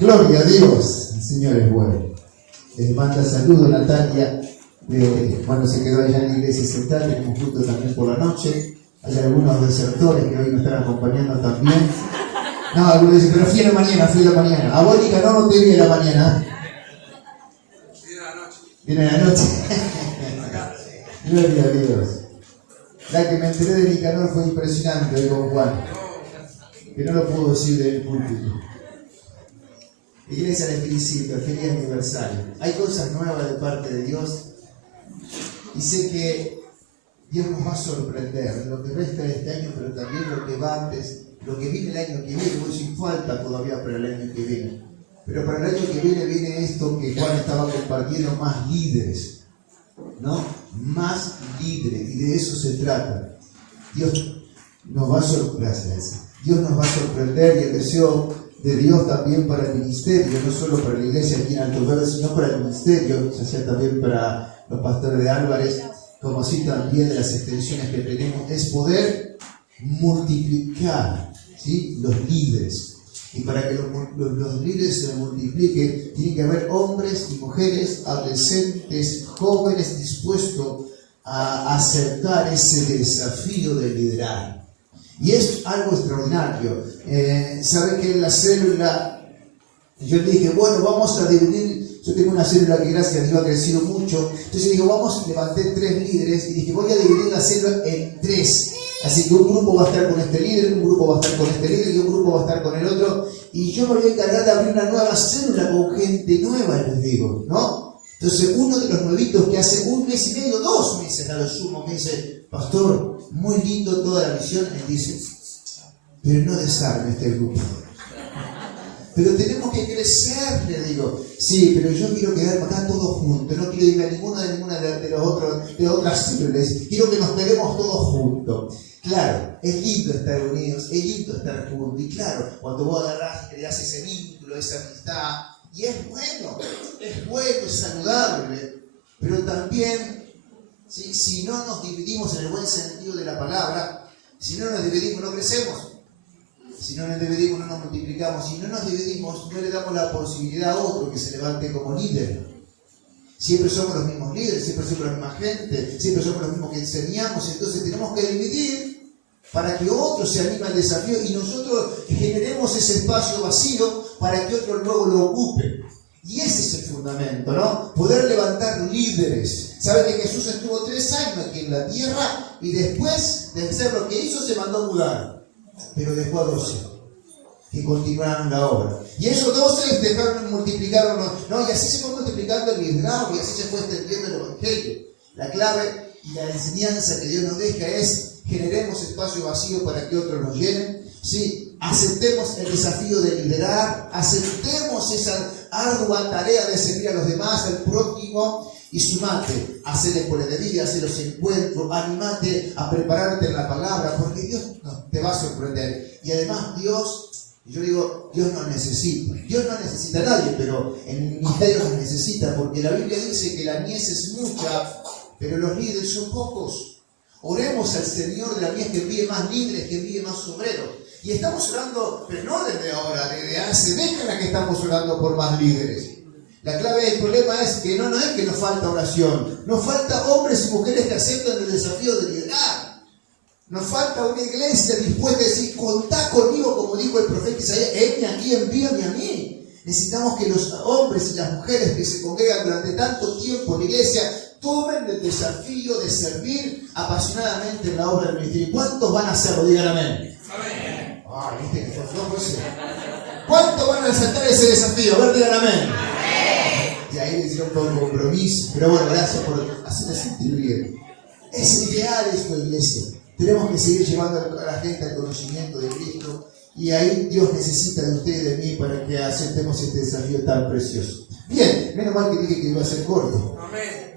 Gloria a Dios, el Señor es bueno. Les manda saludos Natalia, cuando se quedó allá en la iglesia central, tenemos juntos también por la noche. Hay algunos desertores que hoy nos están acompañando también. No, algunos dicen, pero fui a la mañana. A Mónica no te vi a la mañana. Viene a la noche. Gloria a Dios. La que me enteré de Nicanor fue impresionante, con Juan, que no lo puedo decir del púlpito. Iglesia, les felicito, feliz aniversario. Hay cosas nuevas de parte de Dios y sé que Dios nos va a sorprender lo que resta de este año, pero también lo que va antes, lo que viene el año que viene. Voy sin falta todavía para el año que viene, pero para el año que viene esto que Juan estaba compartiendo, más líderes, ¿no? Más líderes, y de eso se trata. Dios nos va a sorprender. Dios nos va a sorprender, y el deseo de Dios también para el ministerio, no solo para la iglesia aquí en Alto Verde, sino para el ministerio, ya sea también para los pastores de Álvarez, como así también de las extensiones que tenemos, es poder multiplicar, ¿sí?, los líderes. Y para que los líderes se multipliquen, tiene que haber hombres y mujeres, adolescentes, jóvenes dispuestos a aceptar ese desafío de liderar. Y es algo extraordinario. Saben que en la célula, yo le dije, bueno, vamos a dividir. Yo tengo una célula que gracias a Dios ha crecido mucho. Entonces digo, levanté 3 líderes y dije, voy a dividir la célula en 3. Así que un grupo va a estar con este líder, un grupo va a estar con este líder y un grupo va a estar con el otro. Y yo me voy a encargar de abrir una nueva célula con gente nueva, les digo, ¿no? Entonces uno de los nuevitos que hace 1 mes y medio, 2 meses a lo sumo, me dice, pastor, muy lindo toda la visión. Me dice, pero no desarme este grupo. Pero tenemos que crecer, le digo. Sí, pero yo quiero quedarme acá todos juntos. No quiero ir a ninguna de las otras células. Quiero que nos quedemos todos juntos. Claro, es lindo estar unidos, es lindo estar juntos. Y claro, cuando vos agarrás y creás ese vínculo, esa amistad, y es bueno, es saludable. Pero también, ¿sí?, si no nos dividimos en el buen sentido de la palabra, si no nos dividimos, no crecemos. Si no nos dividimos, no nos multiplicamos. Si no nos dividimos, no le damos la posibilidad a otro que se levante como líder. Siempre somos los mismos líderes, siempre somos la misma gente, siempre somos los mismos que enseñamos. Entonces tenemos que dividir para que otro se anime al desafío y nosotros generemos ese espacio vacío para que otro luego lo ocupe. Y ese es el fundamento, ¿no? Poder levantar líderes. Saben que Jesús estuvo 3 años aquí en la tierra y después de hacer lo que hizo se mandó a mudar. Pero dejó a 12 que continuaron la obra. Y esos 12 dejaron, multiplicaron, ¿no? Y así se fue multiplicando el liderazgo y así se fue extendiendo el evangelio. La clave y la enseñanza que Dios nos deja es: generemos espacio vacío para que otros nos llenen. ¿Sí? Aceptemos el desafío de liderar, aceptemos esa ardua tarea de servir a los demás, al prójimo. Y sumate, hacer escuelas de vida, hacer los encuentros, animate a prepararte en la palabra, porque Dios te va a sorprender. Y además yo digo, Dios no necesita a nadie, pero en el ministerio nos necesita, porque la Biblia dice que la mies es mucha, pero los líderes son pocos. Oremos al Señor de la mies que envíe más líderes, que envíe más obreros. Y estamos orando, pero no desde ahora, desde hace décadas que estamos orando por más líderes. La clave del problema es que no es que nos falta oración, nos falta hombres y mujeres que aceptan el desafío de liderar. Nos falta una iglesia dispuesta a decir, contá conmigo, como dijo el profeta Isaías, heme aquí, envíame a mí. Necesitamos que los hombres y las mujeres que se congregan durante tanto tiempo en la iglesia tomen el desafío de servir apasionadamente en la obra del ministerio. ¿Cuántos van a hacerlo? Digan amén. Amén. ¿Viste que fue flojo eso? ¿Cuántos van a aceptar ese desafío? A ver, digan amén. Y ahí le hicieron todo el compromiso. Pero bueno, gracias por hacerme sentir bien. Es ideal esto, iglesia. Tenemos que seguir llevando a la gente al conocimiento de Cristo. Y ahí Dios necesita de ustedes y de mí para que aceptemos este desafío tan precioso. Bien, menos mal que dije que iba a ser corto. Amén.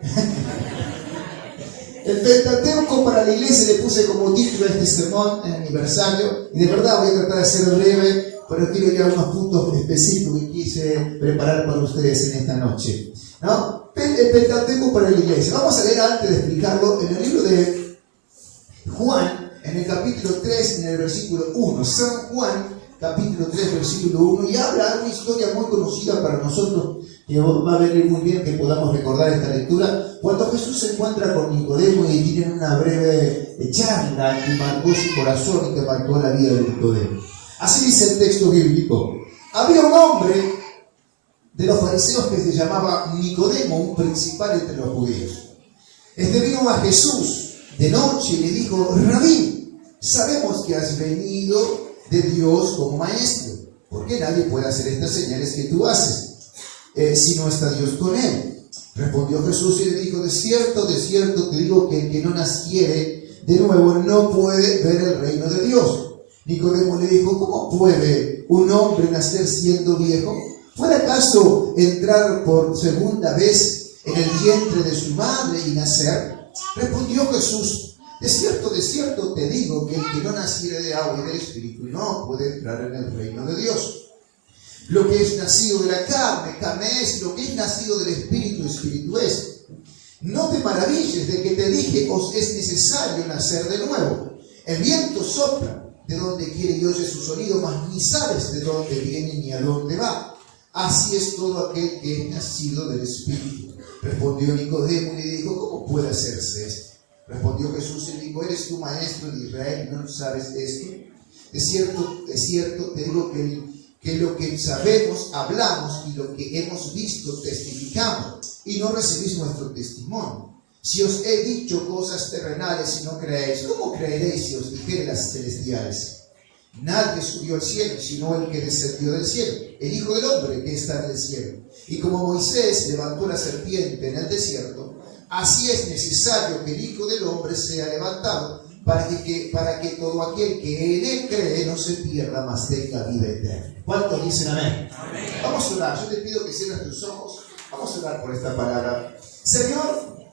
El Pentateuco para la iglesia le puse como título a este sermón en aniversario. Y de verdad voy a tratar de ser breve, pero quiero ir a unos puntos específicos que quise preparar para ustedes en esta noche, ¿no? El Pentateuco para la iglesia. Vamos a leer, antes de explicarlo, en el libro de Juan, en el capítulo 3, en el versículo 1. San Juan, capítulo 3, versículo 1, y habla una historia muy conocida para nosotros, que va a venir muy bien que podamos recordar esta lectura, cuando Jesús se encuentra con Nicodemo y tienen una breve charla que marcó su corazón y que marcó la vida de Nicodemo. Así dice el texto bíblico. Había un hombre de los fariseos que se llamaba Nicodemo, un principal entre los judíos. Este vino a Jesús de noche y le dijo: Rabí, sabemos que has venido de Dios como maestro, porque nadie puede hacer estas señales que tú haces si no está Dios con él. Respondió Jesús y le dijo: de cierto te digo que el que no naciere de nuevo no puede ver el reino de Dios. Nicodemo le dijo: ¿cómo puede un hombre nacer siendo viejo? ¿Puede acaso entrar por segunda vez en el vientre de su madre y nacer? Respondió Jesús: de cierto te digo que el que no naciere de agua y del Espíritu no puede entrar en el reino de Dios. Lo que es nacido de la carne, carne es; lo que es nacido del Espíritu, Espíritu es. No te maravilles de que te dije: os es necesario nacer de nuevo. El viento sopla de donde quiere y oye su sonido, mas ni sabes de dónde viene ni a dónde va. Así es todo aquel que es nacido del Espíritu. Respondió Nicodemo y le dijo: ¿cómo puede hacerse esto? Respondió Jesús y le dijo: ¿eres tú maestro de Israel y no sabes esto? De cierto te digo que lo que sabemos hablamos y lo que hemos visto testificamos, y no recibís nuestro testimonio. Si os he dicho cosas terrenales y no creéis, ¿cómo creeréis si os dijere las celestiales? Nadie subió al cielo, sino el que descendió del cielo, el Hijo del Hombre que está en el cielo. Y como Moisés levantó la serpiente en el desierto, así es necesario que el Hijo del Hombre sea levantado, para que todo aquel que en él cree no se pierda, mas tenga vida eterna. ¿Cuántos dicen amén? Amén. Vamos a orar. Yo te pido que cierres tus ojos. Vamos a orar por esta palabra. Señor,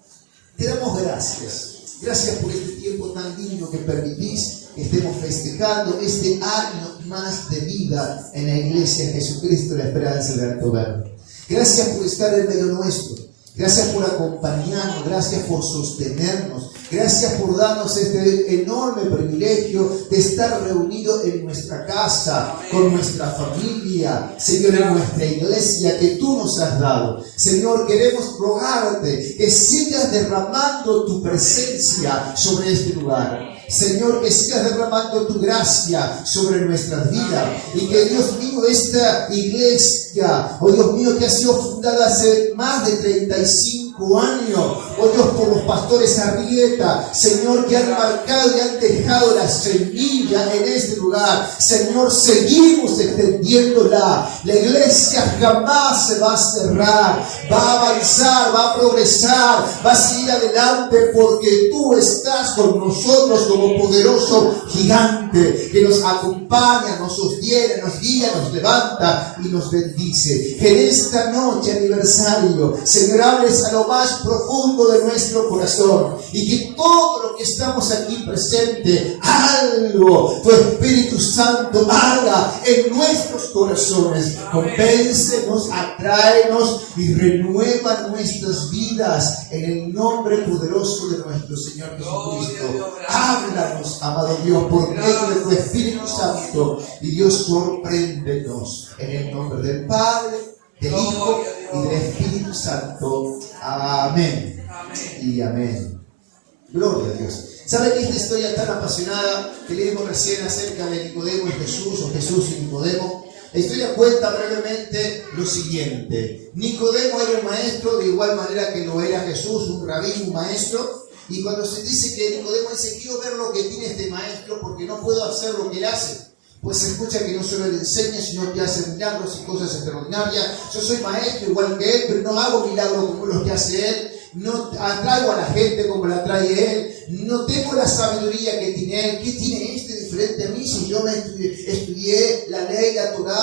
te damos gracias. Gracias por este tiempo tan digno que permitís que estemos festejando este año más de vida en la Iglesia Jesucristo, la Esperanza de Alto Verbo. Gracias por estar en medio nuestro. Gracias por acompañarnos, gracias por sostenernos, gracias por darnos este enorme privilegio de estar reunidos en nuestra casa, con nuestra familia, Señor, en nuestra iglesia que tú nos has dado. Señor, queremos rogarte que sigas derramando tu presencia sobre este lugar. Señor, que sigas derramando tu gracia sobre nuestras vidas y que, Dios mío, esta iglesia, oh Dios mío, que ha sido fundada hace más de 35 años, oh Dios, por los pastores Arrieta, Señor, que han marcado y han dejado la semilla en este lugar. Señor, seguimos extendiéndola. La iglesia jamás se va a cerrar, va a avanzar, va a progresar, va a seguir adelante, porque tú estás con nosotros como poderoso gigante que nos acompaña, nos sostiene, nos guía, nos levanta y nos bendice. Que en esta noche aniversario, Señor, hables a lo más profundo de nuestro corazón y que todo lo que estamos aquí presente, algo tu Espíritu Santo haga en nuestros corazones. Convéncenos, atráenos y renueva nuestras vidas en el nombre poderoso de nuestro Señor Jesucristo. Háblanos, amado Dios, por medio de tu Espíritu Santo, y Dios, sorpréndenos en el nombre del Padre, del Hijo y del Espíritu Santo. Amén. Y amén. Gloria a Dios. ¿Saben que esta historia tan apasionada que leímos recién acerca de Nicodemo y Jesús, o Jesús y Nicodemo? La historia cuenta brevemente lo siguiente. Nicodemo era un maestro de igual manera que lo era Jesús, un rabí, un maestro. Y cuando se dice que Nicodemo dice: quiero ver lo que tiene este maestro porque no puedo hacer lo que él hace, pues se escucha que no solo le enseña, sino que hace milagros y cosas extraordinarias. Yo soy maestro igual que él, pero no hago milagros como los que hace él. No atraigo a la gente como la trae él. No tengo la sabiduría que tiene él. ¿Qué tiene este diferente a mí? Si yo me estudié la ley, la Torá,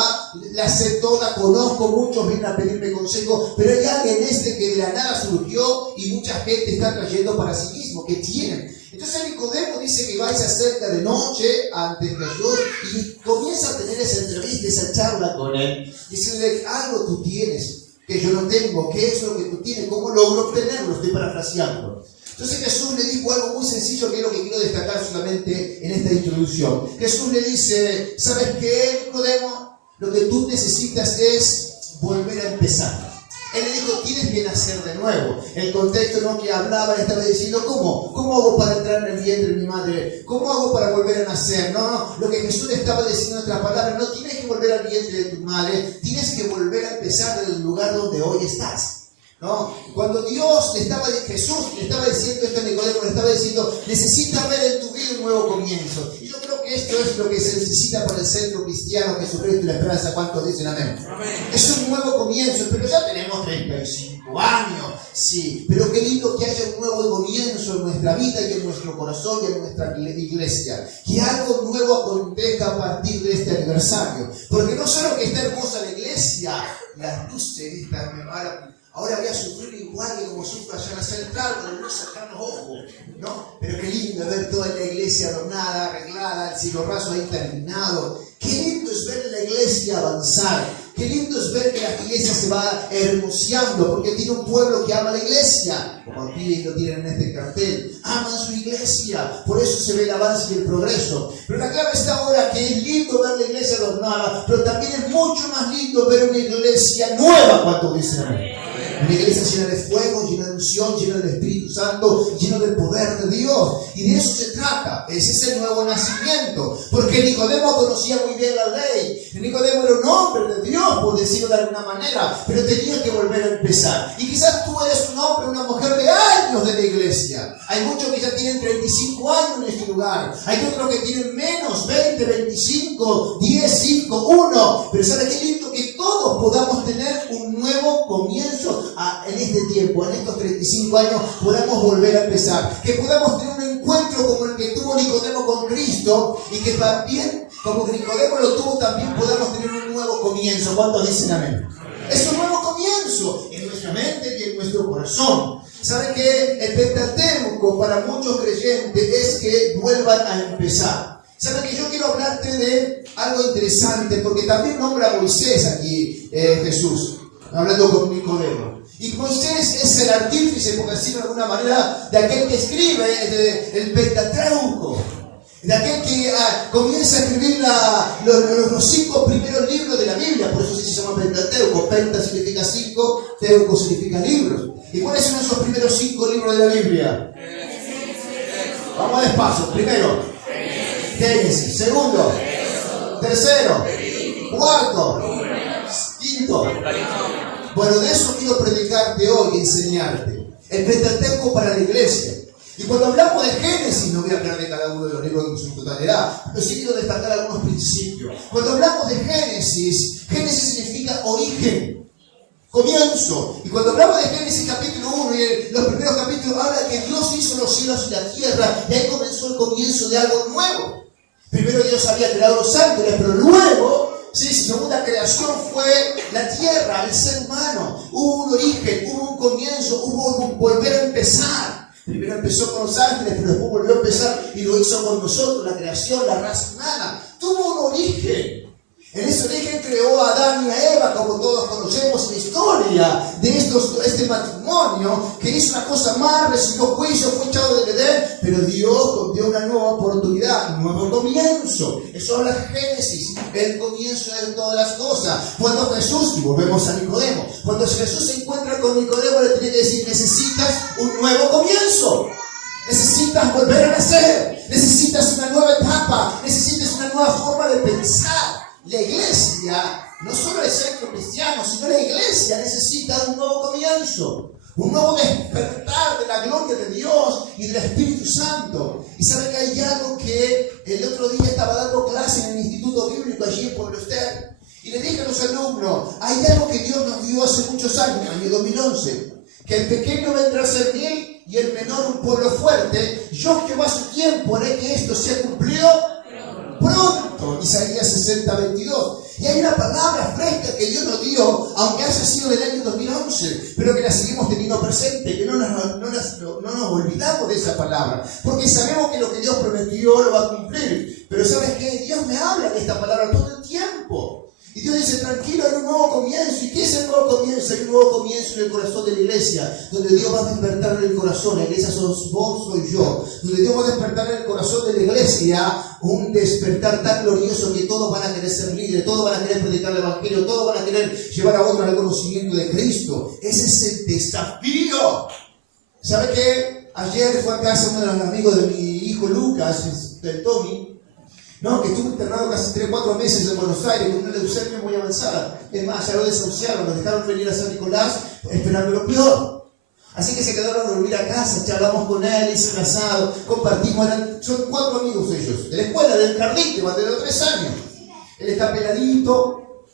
la sé toda, conozco, muchos vienen a pedirme consejo, pero hay alguien que de la nada surgió y mucha gente está trayendo para sí mismo. ¿Qué tienen? Entonces Nicodemo dice que va y se acerca de noche ante Jesús y comienza a tener esa entrevista, esa charla con él. Dice: algo tú tienes que yo no tengo. ¿Qué es lo que tú tienes? ¿Cómo logro obtenerlo? Estoy parafraseando. Entonces Jesús le dijo algo muy sencillo que es lo que quiero destacar solamente en esta introducción. Jesús le dice, ¿sabes qué, Nicodemo? Lo que tú necesitas es volver a empezar. Él le dijo, tienes que nacer de nuevo. El contexto no que hablaba, le estaba diciendo, ¿cómo hago para entrar en el vientre de mi madre? ¿Cómo hago para volver a nacer? No, lo que Jesús le estaba diciendo en otras palabras, no tienes que volver al vientre de tu madre, tienes que volver a empezar desde el lugar donde hoy estás. ¿No? Cuando Jesús le estaba diciendo esto a Nicodemo, le estaba diciendo, necesitas ver en tu vida un nuevo comienzo. Y yo creo que esto es lo que se necesita para el centro cristiano, Jesucristo y la esperanza. ¿Cuántos dicen amén? Amén. Es un nuevo comienzo, pero ya tenemos 35 años, sí. Pero qué lindo que haya un nuevo comienzo en nuestra vida y en nuestro corazón y en nuestra iglesia. Que algo nuevo acontezca a partir de este aniversario. Porque no solo que está hermosa la iglesia, las luces están ahora voy a sufrir igual que como sufro allá en la central, con el luz acá en los ojos, ¿no? Pero qué lindo ver toda la iglesia adornada, arreglada, el cielo raso ahí terminado. Qué lindo es ver la iglesia avanzar. Qué lindo es ver que la iglesia se va hermoseando, porque tiene un pueblo que ama la iglesia. Como aquí lo tienen en este cartel. Aman su iglesia. Por eso se ve el avance y el progreso. Pero la clave está ahora que es lindo ver la iglesia adornada, pero también es mucho más lindo ver una iglesia nueva, cuando dicen amén. Una iglesia llena de fuego, llena de unción, llena del Espíritu Santo, llena del poder de Dios. Y de eso se trata. Ese es el nuevo nacimiento. Porque Nicodemo conocía muy bien la ley. Nicodemo era un hombre de Dios, por decirlo de alguna manera. Pero tenía que volver a empezar. Y quizás tú eres un hombre o una mujer de años de la iglesia. Hay muchos que ya tienen 35 años en este lugar. Hay otros que tienen menos, 20, 25, 10, 5, 1. Pero ¿sabes qué lindo? Que todos podamos tener un nuevo comienzo en este tiempo, en estos 35 años, podamos volver a empezar. Que podamos tener un encuentro como el que tuvo Nicodemo con Cristo y que también, como Nicodemo lo tuvo, también podamos tener un nuevo comienzo. ¿Cuántos dicen amén? Es un nuevo comienzo en nuestra mente y en nuestro corazón. ¿Saben qué? El Pentateuco para muchos creyentes es que vuelvan a empezar. ¿Saben que yo quiero hablarte de algo interesante? Porque también nombra a Moisés aquí Jesús, hablando con Nicodemo. Y Moisés es el artífice, por decirlo de alguna manera, de aquel que escribe el Pentateuco. De aquel que comienza a escribir los 5 primeros libros de la Biblia. Por eso sí se llama Pentateuco. Penta significa 5, Teuco significa libros. ¿Y cuáles son esos primeros 5 libros de la Biblia? Vamos despacio. Primero, Génesis. Segundo, tercero, cuarto, quinto. Bueno, de eso quiero predicarte hoy y enseñarte. El Pentateuco para la iglesia. Y cuando hablamos de Génesis, no voy a hablar de cada uno de los libros en su totalidad, pero sí quiero destacar algunos principios. Cuando hablamos de Génesis, Génesis significa origen, comienzo. Y cuando hablamos de Génesis capítulo 1 y los primeros capítulos, habla que Dios hizo los cielos y la tierra, y ahí comenzó el comienzo de algo nuevo. Primero Dios había creado los ángeles, pero luego, sí, su segunda creación fue la tierra, el ser humano. Hubo un origen, hubo un comienzo, hubo un volver a empezar. Primero empezó con los ángeles, pero después volvió a empezar y lo hizo con nosotros, la creación, la raza humana. Tuvo un origen. En ese origen creó a Adán y a Eva, como todos conocemos la historia de este matrimonio, que hizo una cosa mal, recibió juicio, fue echado del Edén, pero Dios dio una nueva oportunidad, un nuevo comienzo. Eso habla Génesis, el comienzo de todas las cosas. Cuando Jesús, y volvemos a Nicodemo, cuando Jesús se encuentra con Nicodemo, le tiene que decir, necesitas un nuevo comienzo. Necesitas volver a nacer, necesitas una nueva etapa, necesitas una nueva forma de pensar. La iglesia no solo es centro cristiano, sino la iglesia necesita un nuevo comienzo, un nuevo despertar de la gloria de Dios y del Espíritu Santo. Y sabe que hay algo que el otro día estaba dando clase en el Instituto Bíblico allí en Pueblo Ester, y le dije a los alumnos, hay algo que Dios nos dio hace muchos años, en el año 2011, que el pequeño vendrá a ser 1000 y el menor un pueblo fuerte. Yo Jehová su tiempo haré que esto sea cumplido pronto. Isaías 60:22. Y hay una palabra fresca que Dios nos dio, aunque haya sido del año 2011, pero que la seguimos teniendo presente, que no nos olvidamos de esa palabra, porque sabemos que lo que Dios prometió lo va a cumplir. Pero ¿sabes qué? Dios me habla de esta palabra todo el tiempo. Y Dios dice, tranquilo, hay un nuevo comienzo. ¿Y qué es el nuevo comienzo? Hay un nuevo comienzo en el corazón de la iglesia, donde Dios va a despertar en el corazón. La iglesia sos vos, soy yo. Donde Dios va a despertar en el corazón de la iglesia un despertar tan glorioso que todos van a querer ser líderes, todos van a querer predicar el evangelio, todos van a querer llevar a otros al conocimiento de Cristo. Ese es el desafío. ¿Sabe qué? Ayer fue a casa uno de los amigos de mi hijo Lucas, del Tommy, ¿no? Que estuvo internado casi 3-4 meses en Buenos Aires con una leucemia muy avanzada. Es más, ya lo desahuciaron, lo dejaron venir a San Nicolás esperando lo peor. Así que se quedaron a dormir a casa, charlamos con él, hice un asado, compartimos, son 4 amigos ellos, de la escuela, del jardín, que van de los 3 años. Él está peladito.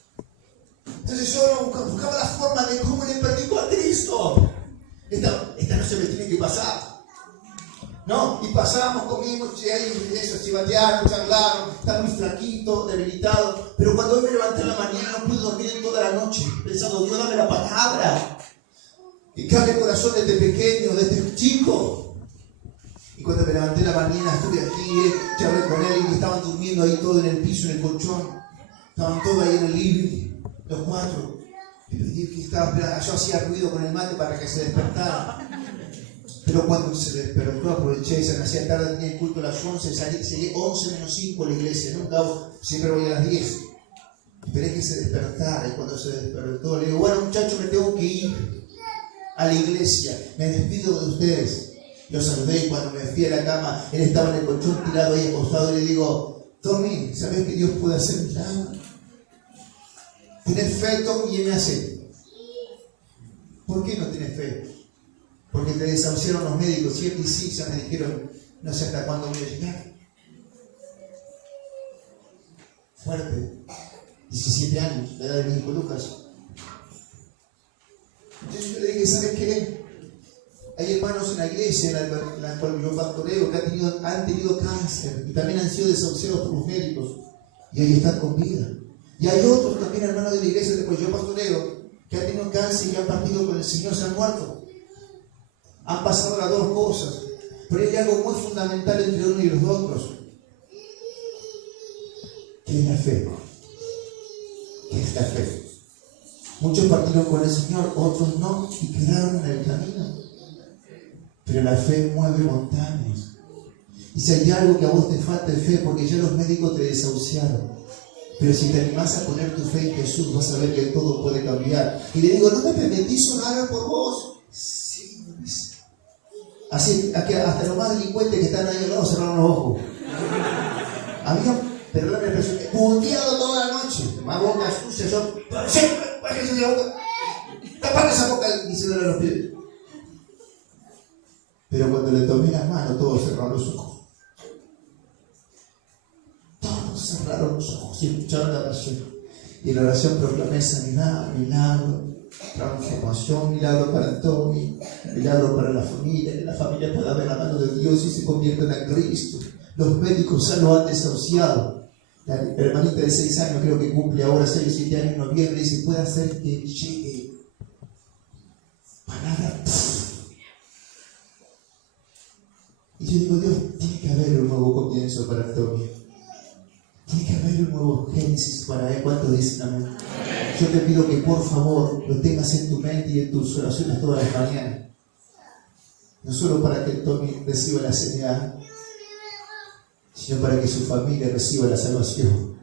Entonces yo buscaba la forma de cómo le predico a Cristo. Esta no se me tiene que pasar. ¿No? Y pasábamos, comimos, eso, chivatearon, charlaron, está muy flaquito, debilitado. Pero cuando hoy me levanté en la mañana no pude dormir en toda la noche, pensando, Dios, dame la palabra. Y cambia el corazón de este pequeño, de este chico. Y cuando me levanté en la mañana, estuve aquí, charlé con él y estaban durmiendo ahí todo en el piso, en el colchón. Estaban todos ahí en el living, los 4. Y pedí que yo hacía ruido con el mate para que se despertara. Pero cuando se despertó, aproveché, se me hacía tarde, tenía el culto a las 11, salí 11 menos 5 a la iglesia, nunca, siempre voy a las 10. Esperé que se despertara y cuando se despertó le digo, bueno muchachos, me tengo que ir a la iglesia, me despido de ustedes. Lo saludé y cuando me fui a la cama, él estaba en el colchón tirado ahí acostado y le digo, Tommy, ¿sabes que Dios puede hacer milagros? ¿Tienes fe, Tommy? Y él me hace, ¿por qué no tienes fe? Porque te desahuciaron los médicos, ¿cierto? Y sí, ya me dijeron, no sé hasta cuándo voy a llegar. Fuerte. 17 años, la edad de mi hijo Lucas. Entonces yo le dije, ¿sabes qué? Hay hermanos en la iglesia en la cual yo pastoreo que han tenido cáncer y también han sido desahuciados por los médicos y hoy están con vida. Y hay otros también hermanos de la iglesia en la cual yo pastoreo que han tenido cáncer y han partido con el Señor, se han muerto. Han pasado las dos cosas, pero hay algo muy fundamental entre uno y los otros, que es la fe. ¿Qué es la fe? Muchos partieron con el Señor, otros no, y quedaron en el camino. Pero la fe mueve montañas. Y si hay algo que a vos te falta es fe, porque ya los médicos te desahuciaron. Pero si te animás a poner tu fe en Jesús, vas a ver que todo puede cambiar. Y le digo, ¿no me permitís orar por vos? Así, hasta los más delincuentes que están ahí al lado cerraron los ojos. Había, perdón la expresión, puteado toda la noche. Más boca sucia, yo, bájese de la boca, tapate esa boca, diciéndole a los pies. Pero cuando le tomé la mano, todos cerraron los ojos. Todos cerraron los ojos y escucharon la oración. Y en la oración proclamé sanidad, milagro, transformación, milagro para Tommy, milagro para la familia, que la familia pueda ver la mano de Dios y se convierta en Cristo. Los médicos ya lo han desahuciado. La hermanita de 6 años, creo que cumple ahora 6 o 7 años en noviembre, y dice, puede hacer que llegue palabra. Y yo digo, Dios, tiene que haber un nuevo comienzo para Tommy. Tiene que haber un nuevo Génesis para él. ¿Cuántos dicen amén? Yo te pido que por favor lo tengas en tu mente y en tus oraciones todas las mañanas. No solo para que Tommy reciba la señal, sino para que su familia reciba la salvación,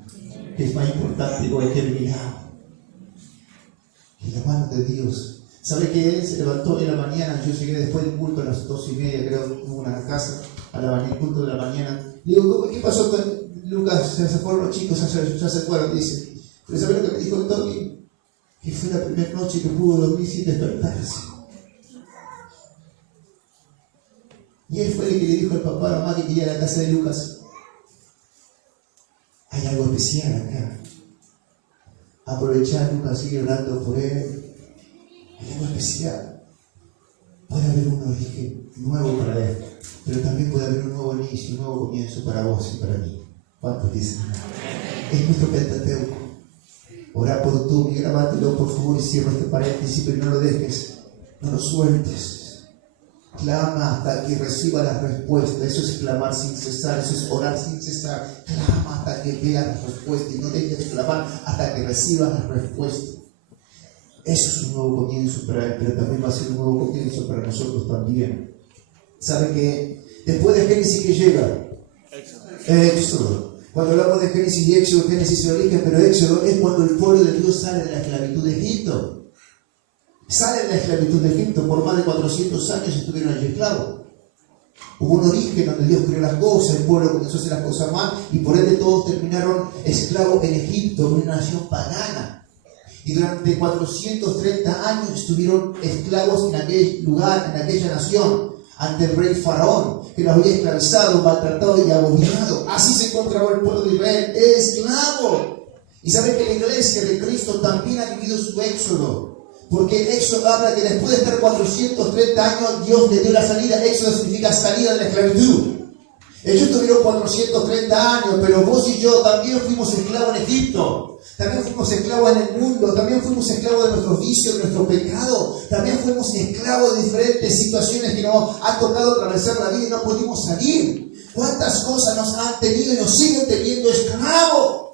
que es más importante que cualquier milagro. Que la mano de Dios. ¿Sabe que él se levantó en la mañana? Yo llegué después del culto a las 2:30, creo, hubo una casa, a el culto de la mañana. Le digo, ¿qué pasó con Lucas? Se fueron los chicos, ya se fueron, dice. Pero ¿sabe lo que me dijo el Tommy? Que fue la primera noche que pudo dormir sin despertarse. Y él fue el que le dijo al papá, a la mamá que quería la casa de Lucas. Hay algo especial acá. Aprovechar, Lucas sigue orando por él. Hay algo especial. Puede haber un origen nuevo para él, pero también puede haber un nuevo inicio, un nuevo comienzo para vos y para mí. ¿Cuántos dicen? Es nuestro Pentateuco. Orá por tú, y grabátelo por favor y cierra este paréntesis, pero no lo dejes, no lo sueltes. Clama hasta que reciba la respuesta. Eso es clamar sin cesar, eso es orar sin cesar. Clama hasta que veas la respuesta y no dejes de clamar hasta que recibas la respuesta. Eso es un nuevo comienzo para él, pero también va a ser un nuevo comienzo para nosotros también. ¿Sabe que después de Génesis que llega? Éxodo. Cuando hablamos de Génesis y Éxodo, Génesis es el origen, pero Éxodo es cuando el pueblo de Dios sale de la esclavitud de Egipto. Sale de la esclavitud de Egipto, por más de 400 años estuvieron allí esclavos. Hubo un origen donde Dios creó las cosas, el pueblo comenzó a hacer las cosas mal y por ende todos terminaron esclavos en Egipto, en una nación pagana. Y durante 430 años estuvieron esclavos en aquel lugar, en aquella nación, ante el rey Faraón, que los había esclavizado, maltratado y abominado. Así se encontraba el pueblo de Israel, esclavo. Y saben que la iglesia de Cristo también ha vivido su éxodo. Porque Éxodo habla que después de estar 430 años, Dios le dio la salida. Éxodo significa salida de la esclavitud. Ellos tuvieron 430 años, pero vos y yo también fuimos esclavos en Egipto. También fuimos esclavos en el mundo. También fuimos esclavos de nuestros vicios, de nuestro pecado. También fuimos esclavos de diferentes situaciones que nos han tocado atravesar la vida y no pudimos salir. ¿Cuántas cosas nos han tenido y nos siguen teniendo esclavos?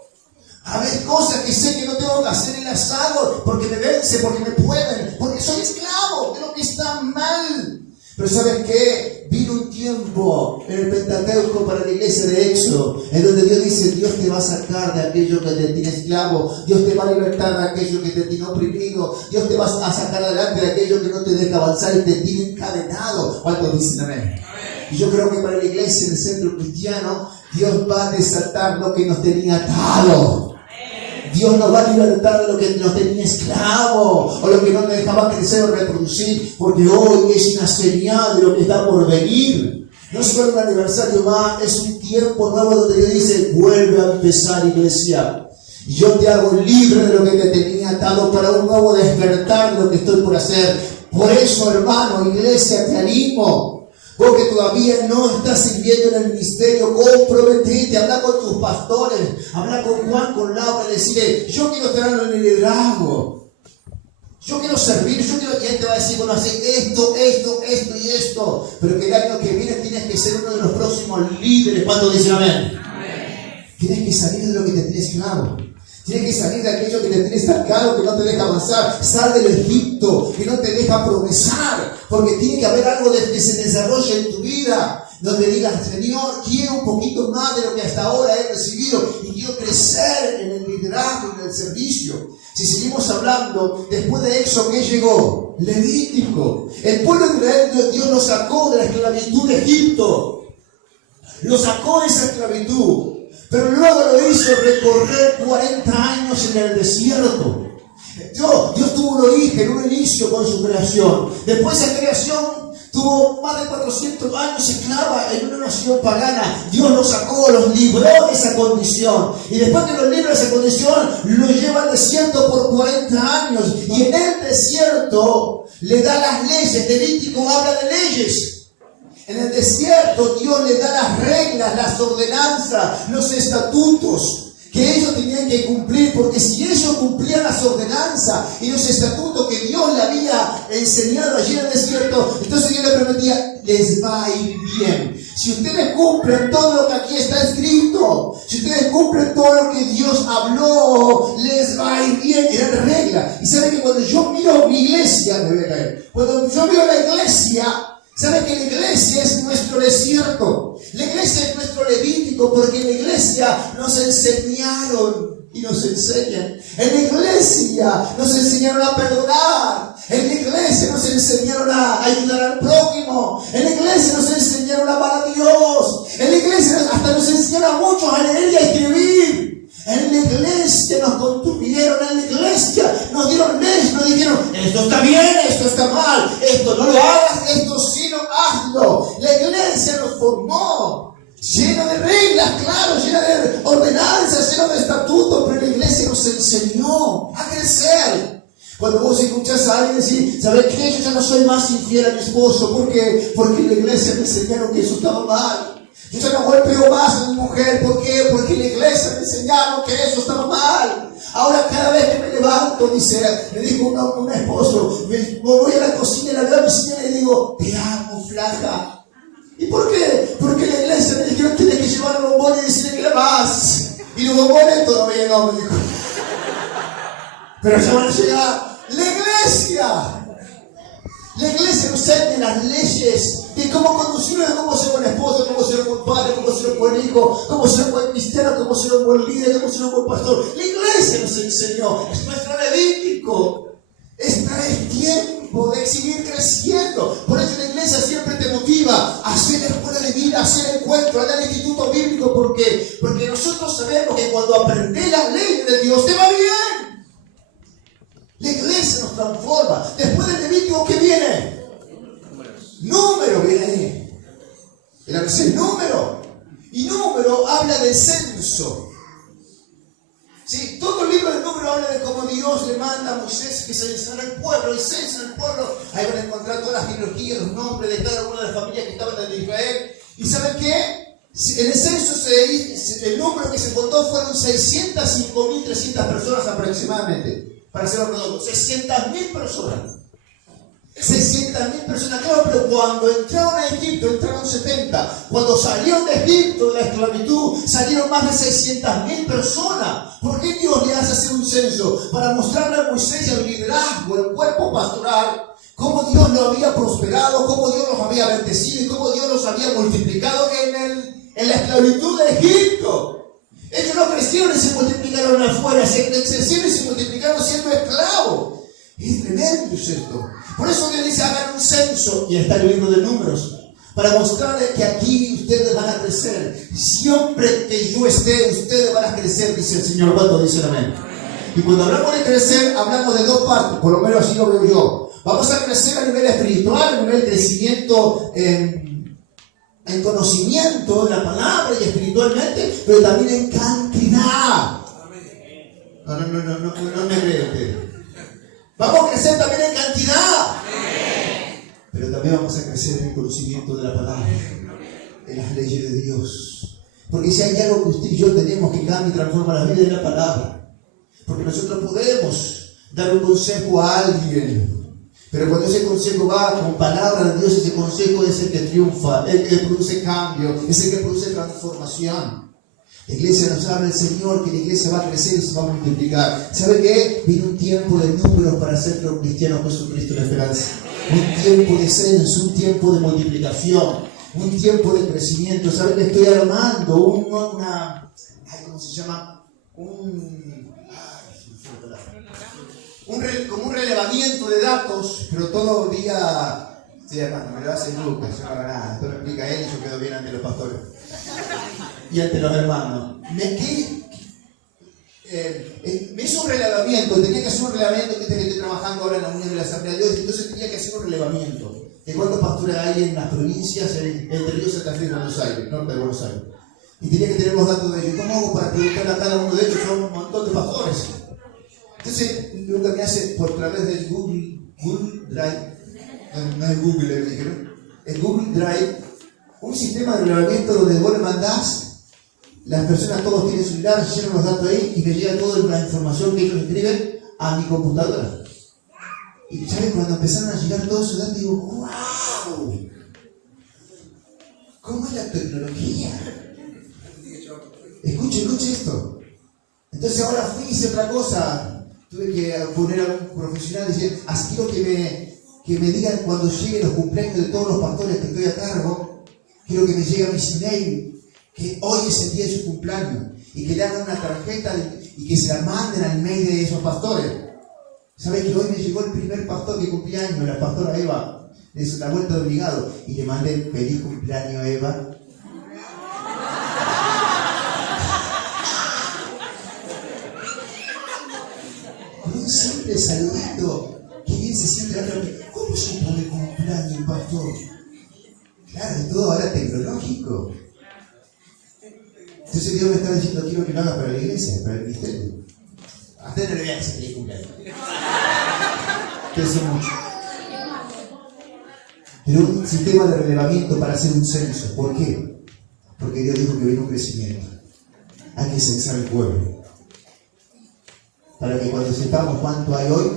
A ver, cosas que sé que no tengo que hacer en las hago porque me vence, porque me pueden, porque soy esclavo de lo que está mal. Pero ¿saben qué? Vino un tiempo en el Pentateuco para la iglesia de Éxodo, en donde Dios dice, Dios te va a sacar de aquello que te tiene esclavo, Dios te va a libertar de aquello que te tiene oprimido, Dios te va a sacar adelante de aquello que no te deja avanzar y te tiene encadenado. ¿Cuántos dicen amén? Y yo creo que para la iglesia, en el centro cristiano, Dios va a desatar lo que nos tenía atado. Dios nos va a libertar de lo que nos tenía esclavo o lo que no nos dejaba crecer o reproducir, porque hoy es una señal de lo que está por venir. No es solo un aniversario más, es un tiempo nuevo donde Dios dice, vuelve a empezar, iglesia. Yo te hago libre de lo que te tenía atado para un nuevo despertar de lo que estoy por hacer. Por eso, hermano, iglesia, te animo. Vos que todavía no estás sirviendo en el ministerio, comprometete, habla con tus pastores, habla con Juan, con Laura, y decirle, yo quiero estar en el liderazgo, yo quiero servir, y él te va a decir, bueno, hace esto y esto, pero que el año que viene tienes que ser uno de los próximos líderes. ¿Cuántos dicen amén? Tienes que salir de lo que te tiene esclavo. Tienes que salir de aquello que te tiene estancado, que no te deja avanzar. Sal del Egipto, que no te deja progresar. Porque tiene que haber algo que se desarrolle en tu vida, donde digas, Señor, quiero un poquito más de lo que hasta ahora he recibido y quiero crecer en el liderazgo, en el servicio. Si seguimos hablando, después de Éxodo, ¿qué llegó? Levítico. El pueblo de Israel, Dios lo sacó de la esclavitud de Egipto. Lo sacó de esa esclavitud. Pero luego lo hizo recorrer 40 años en el desierto. Dios tuvo un origen, un inicio con su creación. Después de esa creación tuvo más de 400 años esclava en una nación pagana. Dios los sacó, los libró de esa condición. Y después que los libra de esa condición, los lleva al desierto por 40 años. Y en el desierto le da las leyes. Levítico habla de leyes. En el desierto Dios le da las reglas, las ordenanzas, los estatutos que ellos tenían que cumplir, porque si ellos cumplían las ordenanzas y los estatutos que Dios le había enseñado allí en el desierto, entonces Dios le prometía, les va a ir bien. Si ustedes cumplen todo lo que aquí está escrito, si ustedes cumplen todo lo que Dios habló, les va a ir bien. Era la regla. Y saben que cuando yo miro mi iglesia, cuando yo miro la iglesia, ¿sabe que la iglesia es nuestro desierto? La iglesia es nuestro Levítico, porque en la iglesia nos enseñaron y nos enseñan. En la iglesia nos enseñaron a perdonar. En la iglesia nos enseñaron a ayudar al prójimo. En la iglesia nos enseñaron a amar a Dios. En la iglesia hasta nos enseñaron a muchos a leer y a escribir. En la iglesia nos contuvieron, en la iglesia nos dieron leyes, nos dijeron, esto está bien, esto está mal, esto no lo hagas, esto sí lo hazlo. La iglesia nos formó, llena de reglas, claro, llena de ordenanzas, llena de estatutos, pero la iglesia nos enseñó a crecer. Cuando vos escuchás a alguien decir, ¿sabes qué? Yo ya no soy más infiel a mi esposo, ¿por qué? Porque en la iglesia me enseñaron que eso estaba mal. Yo ya no golpeo más a mi mujer. ¿Por qué? Porque en la iglesia me enseñaron que eso estaba mal. Ahora cada vez que me levanto, dice, me dijo un esposo, voy a la cocina y la veo a mi señora y le digo, te amo, flaca. ¿Y por qué? Porque la iglesia me dijeron, tienes que llevar los bombones y decirle que la más. Y los bombones todavía no, me dijo. Pero ya van a llegar. La iglesia nos enseña las leyes de cómo conducirlo, de cómo ser buen esposo, cómo ser un buen padre, cómo ser un buen hijo, cómo ser un buen cristiano, cómo ser un buen líder, cómo ser un buen pastor. La iglesia nos enseñó, es nuestro levítico. Es tiempo de seguir creciendo. Por eso la iglesia siempre te motiva a hacer la escuela de vida, a hacer encuentro, a dar el instituto bíblico. ¿Por qué? Porque nosotros sabemos que cuando aprendes las leyes de Dios te va bien. La iglesia nos transforma. Después del Levítico, ¿qué viene? Número viene ahí. El número. Y número habla del censo. ¿Sí? Todo el libro del número habla de cómo Dios le manda a Moisés que se censara el pueblo. Y censa el pueblo. Ahí van a encontrar todas las genealogías, los nombres de cada una de las familias que estaban en Israel. ¿Y saben qué? En el censo, el número que se contó fueron 605.300 personas aproximadamente. Para hacerlo redondo, 600.000 personas. 600.000 personas, claro, pero cuando entraron a Egipto, entraron 70. Cuando salieron de Egipto, de la esclavitud, salieron más de 600.000 personas. ¿Por qué Dios le hace hacer un censo? Para mostrarle a Moisés el liderazgo, el cuerpo pastoral, cómo Dios lo había prosperado, cómo Dios los había bendecido y cómo Dios los había multiplicado en la esclavitud de Egipto. Ellos no crecieron y se multiplicaron afuera, se crecieron y se multiplicaron siendo esclavos. Es tremendo es esto. Por eso Dios dice, hagan un censo, y está el libro de Números, para mostrarles que aquí ustedes van a crecer. Siempre que yo esté, ustedes van a crecer, dice el Señor. ¿Cuánto dicen amén? Y cuando hablamos de crecer, hablamos de dos partes, por lo menos así lo veo yo. Vamos a crecer a nivel espiritual, a nivel de crecimiento en conocimiento de la palabra y espiritualmente, pero también en cantidad. No me creen ustedes. Vamos a crecer también en cantidad, pero también vamos a crecer en el conocimiento de la palabra, en las leyes de Dios. Porque si hay algo que usted y yo tenemos que cambiar y transformar la vida, es la palabra. Porque nosotros podemos dar un consejo a alguien, pero cuando ese consejo va con palabra de Dios, ese consejo es el que triunfa, el que produce cambio, es el que produce transformación. La iglesia nos habla el Señor que la iglesia va a crecer y se va a multiplicar. ¿Sabe qué? Viene un tiempo de números para hacer de los cristianos Jesucristo la esperanza. Un tiempo de censo, un tiempo de multiplicación, un tiempo de crecimiento. ¿Sabe que estoy armando ¿cómo se llama? Como un relevamiento de datos, pero todo vía... Sí, hermano, me lo hace Lucas, yo no hago nada. Esto lo explica él y yo quedo bien ante los pastores. Y ante los hermanos. Me hizo un relevamiento, tenía que hacer un relevamiento, que estoy trabajando ahora en la Unión de la Asamblea de Dios, entonces tenía que hacer un relevamiento de cuántos pastores hay en las provincias, entre Río, Santa Fe y Buenos Aires, norte de Buenos Aires. Y tenía que tener los datos de ellos. ¿Cómo hago para preguntarle a cada uno de ellos? Son un montón de pastores. Entonces, lo que me hace por través del Google Drive, no es Google, le dijeron, el Google Drive, un sistema de relevamiento donde vos le mandás, las personas todos tienen celular, llenan los datos ahí y me llega toda la información que ellos escriben a mi computadora. Y ¿sabes? Cuando empezaron a llegar todos esos datos, digo, ¡wow! ¿Cómo es la tecnología? Escuche esto. Entonces ahora fui y hice otra cosa. Tuve que poner a un profesional y decir, así quiero que me digan cuando lleguen los cumpleaños de todos los pastores que estoy a cargo, quiero que me lleguen mis emails, que hoy es el día de su cumpleaños, y que le hagan una tarjeta y que se la manden al mail de esos pastores. ¿Saben que hoy me llegó el primer pastor que cumplía años, la pastora Eva, de la vuelta de obligado, y le mandé feliz cumpleaños Eva? Con un simple saludito, qué bien se siente la otra vez. ¿Cómo se pone cumpleaños el pastor? Claro, es todo ahora tecnológico. Entonces Dios me estaba diciendo, quiero que lo haga para la iglesia, para el ministerio. A usted no le voy a decir feliz cumpleaños. Ustedes son muchos. Pero un sistema de relevamiento para hacer un censo. ¿Por qué? Porque Dios dijo que viene un crecimiento. Hay que censar el pueblo. para que cuando sepamos cuánto hay hoy,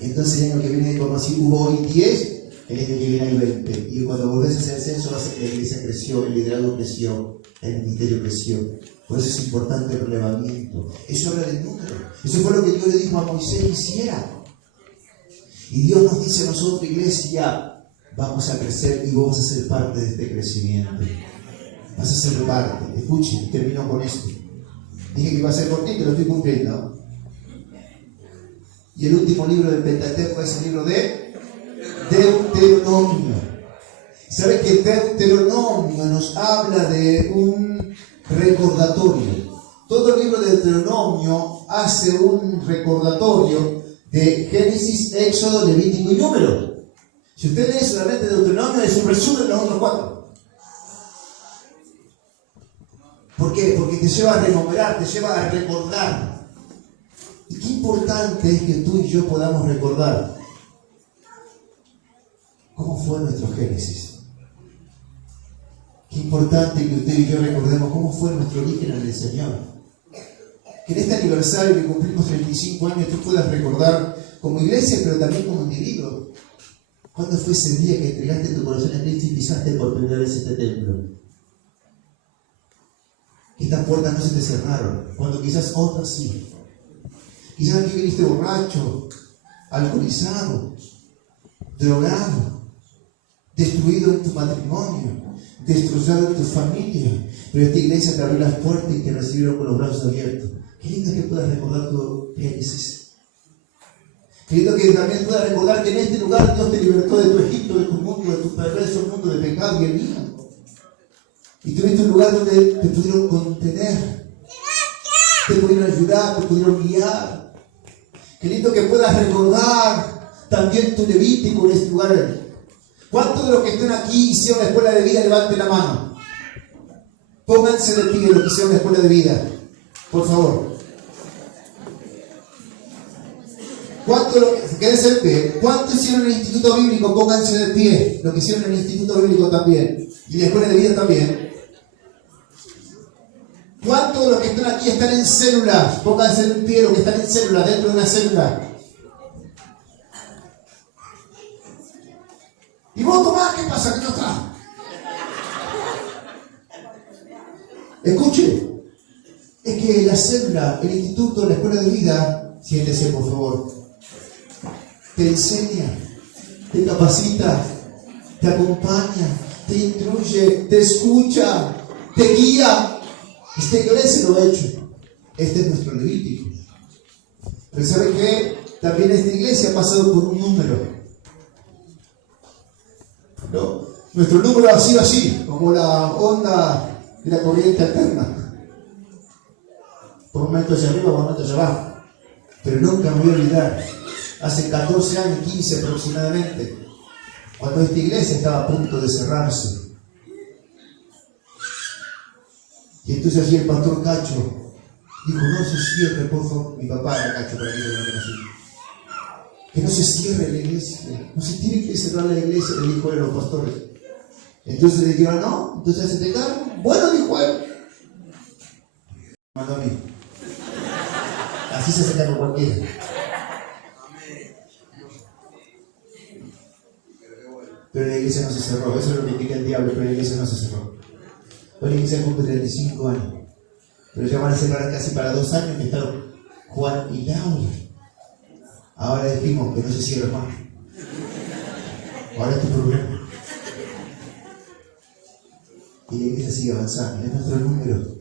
entonces el año que viene, como si hubo hoy 10, el año que viene hay 20. Y cuando volvés a hacer el censo, vas a ver que la iglesia creció, el liderazgo creció, el ministerio creció. Por eso es importante el relevamiento. Eso habla del número. Eso fue lo que Dios le dijo a Moisés que hiciera. Y Dios nos dice a nosotros, iglesia, vamos a crecer y vamos a ser parte de este crecimiento. Vas a ser parte. Escuchen, termino con esto. Dije que iba a ser cortito, lo estoy cumpliendo. Y el último libro del Pentateuco es el libro de Deuteronomio. ¿Sabe que Deuteronomio nos habla de un recordatorio? Todo el libro de Deuteronomio hace un recordatorio de Génesis, Éxodo, Levítico y Número. Si usted lee solamente Deuteronomio, es un resumen de los otros 4. ¿Por qué? Porque te lleva a rememorar, te lleva a recordar. Y qué importante es que tú y yo podamos recordar cómo fue nuestro Génesis. Qué importante que usted y yo recordemos cómo fue nuestro origen en el Señor. Que en este aniversario que cumplimos 35 años tú puedas recordar como iglesia, pero también como individuo. ¿Cuándo fue ese día que entregaste tu corazón a Cristo y pisaste por primera vez este templo? Estas puertas no se te cerraron, cuando quizás otras sí. Quizás aquí viniste borracho, alcoholizado, drogado, destruido en tu matrimonio, destrozado en tu familia. Pero esta iglesia te abrió las puertas y te recibieron con los brazos abiertos. Qué lindo que puedas recordar tu Génesis. Qué lindo que también puedas recordar que en este lugar Dios te libertó de tu Egipto, de tu mundo, de tu perverso mundo de pecado y el mío. Y tuviste un lugar donde te pudieron contener, te pudieron ayudar, te pudieron guiar. Qué lindo que puedas recordar también tu Levítico en este lugar. ¿Cuántos de los que están aquí hicieron la escuela de vida? Levanten la mano. Pónganse de pie los que hicieron la escuela de vida, por favor. Quédense de pie. ¿Cuántos hicieron el instituto bíblico? Pónganse de pie. Los que hicieron el instituto bíblico también. Y la escuela de vida también. ¿Cuántos de los que están aquí están en células? Pónganse de pie los que están en células, dentro de una célula. ¿Y vos, Tomás, qué pasa? ¿Qué no está? Escuche. Es que la célula, el instituto, la escuela de vida, siéntese por favor, te enseña, te capacita, te acompaña, te instruye, te escucha, te guía. Esta iglesia lo ha hecho. Este es nuestro Levítico. Pero ¿sabe qué? También esta iglesia ha pasado por un número. ¿No? Nuestro número ha sido así, como la onda de la corriente alterna. Por un momento hacia arriba, por un momento hacia abajo. Pero nunca me voy a olvidar, hace 14 años, 15 aproximadamente, cuando esta iglesia estaba a punto de cerrarse. Y entonces allí el pastor Cacho dijo, no se cierre, por favor. Mi papá era Cacho, para aquellos que no conocí. Que no se cierre la iglesia, no se tiene que cerrar la iglesia, le dijo él a los pastores. Entonces le dijeron, no, entonces se te cargo. Bueno, dijo él. Mandó a mí. Así se saca con cualquiera. Pero la iglesia no se cerró, eso es lo que quería el diablo, pero la iglesia no se cerró. Hoy la iglesia cumple 35 años, pero ya van a cerrar casi para 2 años que están Juan y Laura. Ahora decimos que no se cierre más. Ahora es tu problema. Y la iglesia sigue avanzando, es nuestro número.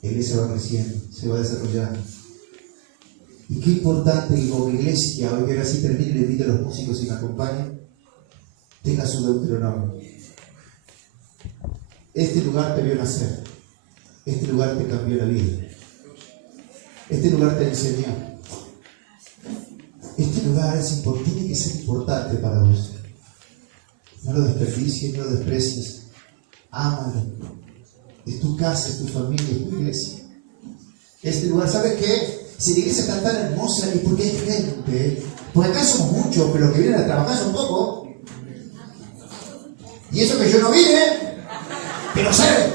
La iglesia va creciendo, se va desarrollando. Y qué importante que como iglesia, hoy que ahora sí termine, le invito a los músicos y me acompañen, tenga su Deuteronomio. Este lugar te vio nacer. Este lugar te cambió la vida. Este lugar te enseñó. Este lugar tiene que ser importante para vos. No lo desperdicies, no lo desprecies. Ámalo. Es tu casa, es tu familia, es tu iglesia. Este lugar, ¿sabes qué? Si la iglesia está tan hermosa, ¿y por qué hay gente? Porque acá somos muchos, pero los que vienen a trabajar son pocos. Y eso que yo no vine, pero sé.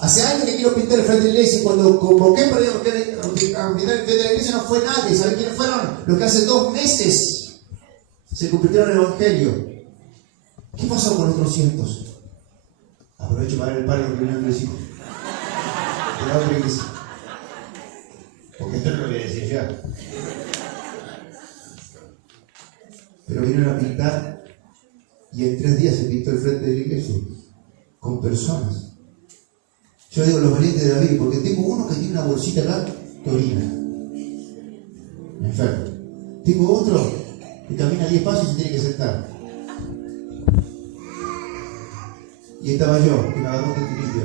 Hace años que quiero pintar el frente de la iglesia y cuando convoqué para ir a pintar el frente de la iglesia no fue nadie. ¿Saben quiénes fueron? Los que hace 2 meses se convirtieron en el Evangelio. ¿Qué pasó con otros cientos? Aprovecho para dar el palo que vinieron los hijos. De la otra iglesia. Porque esto no lo voy a decir ya. Pero vinieron a pintar y en 3 días se pintó el frente de la iglesia con personas. Yo digo los valientes de David porque tengo uno que tiene una bolsita acá que orina, enfermo. Tengo otro que camina 10 pasos y se tiene que sentar. Y estaba yo, que me agarró un tirito.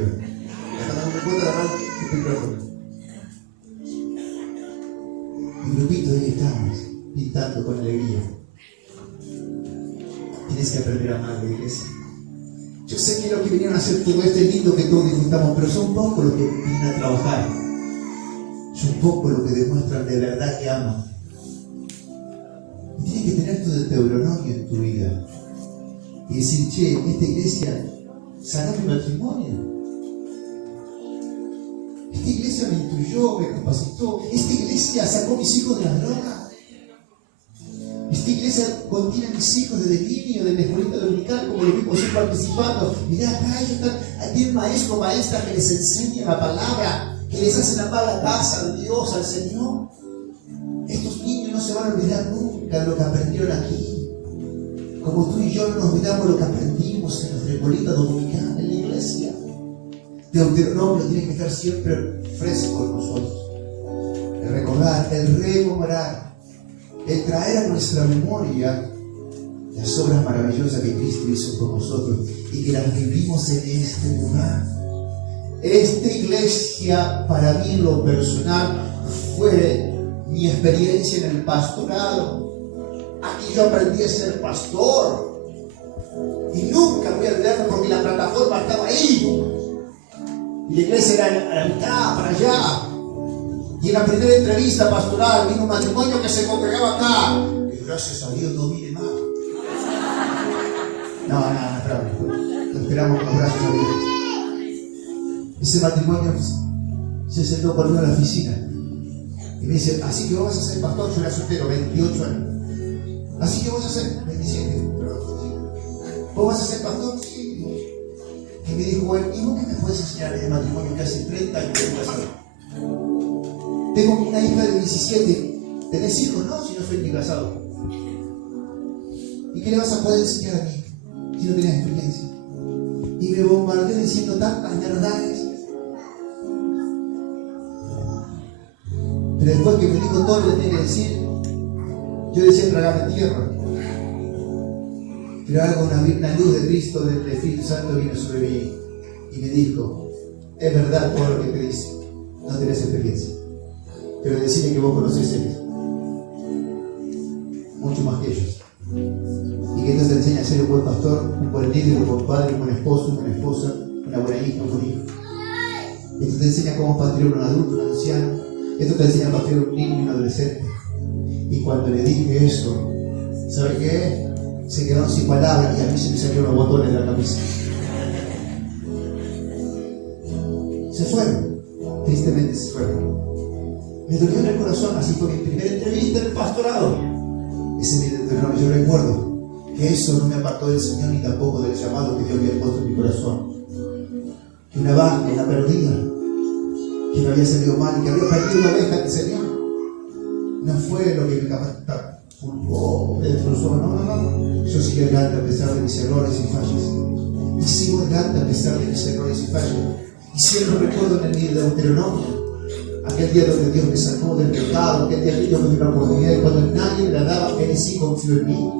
Hasta me cuenta de agarrar el micrófono. Mi grupito ahí estábamos, pintando con alegría. Tienes que aprender a amar la iglesia. Yo sé que lo que vinieron a hacer todo esto es lindo que todos disfrutamos, pero son pocos los que vienen a trabajar. Son pocos los que demuestran de verdad que aman. Y tienes que tener todo el Deuteronomio en tu vida. Y decir, che, esta iglesia sanó mi matrimonio. Esta iglesia me instruyó, me capacitó. Esta iglesia sacó a mis hijos de la droga. Esta iglesia contiene a mis hijos desde niños, desde la escuelita dominical, como los mismos están participando. Mirá, acá ellos tienen maestro, maestra que les enseña la palabra, que les hacen amar la casa de Dios, al Señor. Estos niños no se van a olvidar nunca de lo que aprendieron aquí. Como tú y yo no nos olvidamos de lo que aprendimos en nuestra escuelita dominical, en la iglesia. Deuteronomio tiene que estar siempre fresco en nosotros. El recordar, el rememorar. El traer a nuestra memoria las obras maravillosas que Cristo hizo con nosotros y que las vivimos en este lugar. Esta iglesia, para mí en lo personal, fue mi experiencia en el pastorado. Aquí yo aprendí a ser pastor y nunca voy a olvidarme porque la plataforma estaba ahí y la iglesia era a la mitad, para allá. Y en la primera entrevista pastoral vino un matrimonio que se congregaba acá. Que gracias a Dios no viene más. No, espérame. Lo esperamos con los brazos abiertos. Ese matrimonio se sentó conmigo en la oficina. Y me dice, así que vos vas a ser pastor. Yo era soltero, 28 años. Así que vos vas a ser, 27. ¿Vos vas a ser pastor? Sí. Y me dijo, bueno, ¿y vos qué me puedes enseñar de matrimonio que hace 30 años que vas a hacer? Tengo una hija de 17. ¿Tenés hijos? No, si no soy ni casado. ¿Y qué le vas a poder enseñar a mí si no tenés experiencia? Y me bombardeó diciendo tantas verdades. Pero después que me dijo todo lo que tenía que decir, yo decía tragame tierra. Pero algo, una luz de Cristo, del Espíritu Santo vino sobre mí y me dijo, es verdad todo lo que te dice, no tenés experiencia. Pero decirle que vos conocés a ellos, mucho más que ellos. Y que esto te enseña a ser un buen pastor, un buen líder, un buen padre, un buen esposo, una buena esposa, una buena hija, un buen hijo. Esto te enseña cómo pastorear un adulto, un anciano. Esto te enseña a pastorear un niño y un adolescente. Y cuando le dije eso, ¿sabe qué? Se quedaron sin palabras y a mí se me salieron los botones de la camisa. Se fueron, tristemente se fueron. Me dolió en el corazón, así fue mi primera entrevista en el pastorado. Ese Deuteronomio, yo recuerdo que eso no me apartó del Señor ni tampoco del llamado que Dios había puesto en mi corazón. Que una vaca, una perdida, que me había salido mal y que había perdido una oveja del Señor, no fue lo que me fulgó, me destrozó, no. Yo sigo adelante a pesar de mis errores y fallos. Y sigo adelante a pesar de mis errores y fallos. Y siempre recuerdo en el Deuteronomio aquel día donde Dios me sacó del pecado, aquel día que Dios me dio una oportunidad y cuando nadie me la daba, Él sí confió en mí.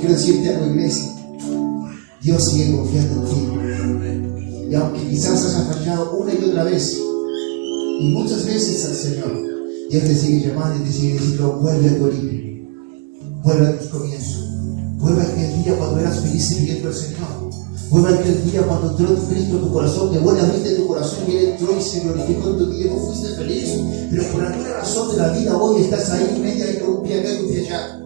Quiero decirte algo, iglesia, Dios sigue confiando en ti. Y aunque quizás hayas fallado una y otra vez, y muchas veces al Señor, Dios te sigue llamando y te sigue diciendo, vuelve a tu origen, vuelve a tus comienzos, vuelve a aquel día cuando eras feliz sirviendo al Señor. Vuelve a aquel día cuando entró Cristo en tu corazón, que vos le abriste tu corazón y Él entró y se glorificó en tu vida y vos fuiste feliz. Pero por alguna razón de la vida hoy estás ahí, media y con un pie acá y un pie allá.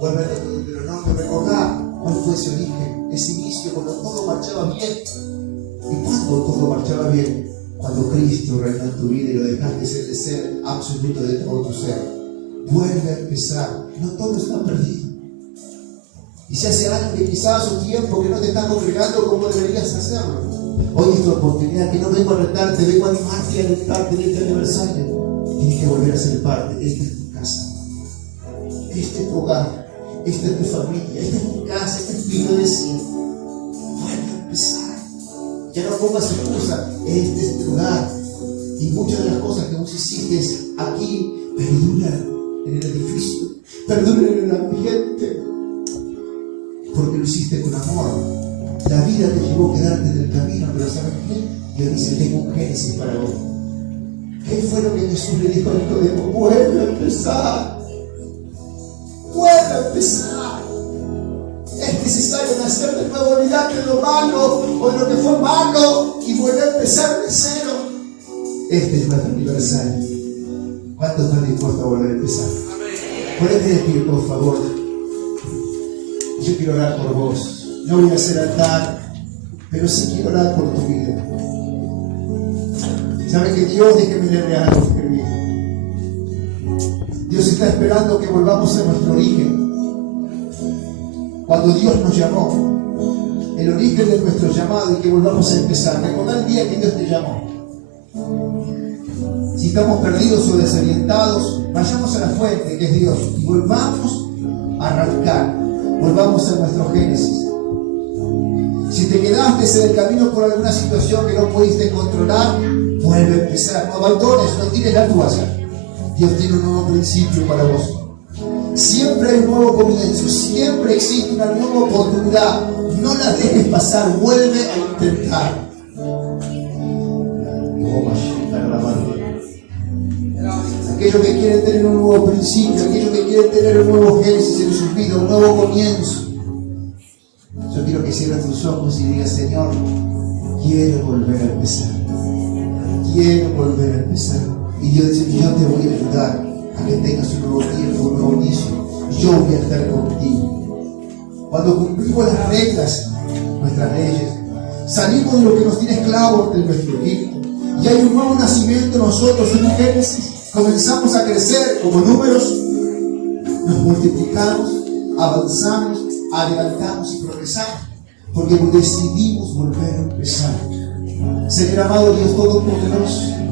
Vuelve a tu Deuteronomio, recordá cuál fue ese origen, ese inicio, cuando todo marchaba bien. ¿Y cuándo cuando todo marchaba bien, cuando Cristo reinó en tu vida y lo dejaste ser el ser absoluto de todo tu ser. Vuelve a empezar. No todo está perdido. Y si hace años que quizás un tiempo que no te estás congregando como deberías hacerlo, hoy es tu oportunidad, que no vengo a retarte, vengo a animarte y a alentarte en este aniversario. Tienes que volver a ser parte. Esta es tu casa, este es tu hogar, esta es tu familia, esta es tu casa, este es tu iglesia. Vuelve a empezar. Ya no pongas excusa, este es tu hogar. Y muchas de las cosas que vos hiciste aquí perduran en el edificio, perduran en el ambiente, porque lo hiciste con amor. La vida te llevó a quedarte en el camino, pero ¿sabes qué? Dios dice, tengo un Génesis para vos. ¿Qué fue lo que Jesús le dijo a Nicodemo? Vuelve a empezar. Vuelve a empezar. Es necesario nacer de nuevo, olvidarte de lo malo o de lo que fue malo y volver a empezar de cero. Este es nuestro aniversario. ¿Cuántos están dispuestos a volver a empezar? Ponete de pie, por favor. Yo quiero orar por vos. No voy a hacer altar, pero sí quiero orar por tu vida. ¿Sabe que Dios, déjeme leerle algo que escribí? Dios está esperando que volvamos a nuestro origen. Cuando Dios nos llamó, el origen de nuestro llamado, y que volvamos a empezar. Recordá el día que Dios te llamó. Si estamos perdidos o desorientados, vayamos a la fuente que es Dios y volvamos a arrancar, volvamos a nuestro Génesis. Si te quedaste en el camino por alguna situación que no pudiste controlar, vuelve a empezar. No abandones, no tires la toalla. Dios tiene un nuevo principio para vos. Siempre hay un nuevo comienzo, siempre existe una nueva oportunidad. No la dejes pasar, vuelve a intentar. Aquellos que quieren tener un nuevo principio, aquellos que quieren tener un nuevo Génesis en sus vidas, un nuevo comienzo. Yo quiero que cierres tus ojos y digas, Señor, quiero volver a empezar. Quiero volver a empezar. Y Dios dice, yo te voy a ayudar a que tengas un nuevo tiempo, un nuevo inicio. Yo voy a estar contigo. Cuando cumplimos las reglas, nuestras leyes, salimos de lo que nos tiene esclavos de nuestro Egipto, y hay un nuevo nacimiento en nosotros, en el Génesis. Comenzamos a crecer como números, nos multiplicamos, avanzamos, adelantamos y progresamos, porque decidimos volver a empezar. Señor amado Dios Todopoderoso,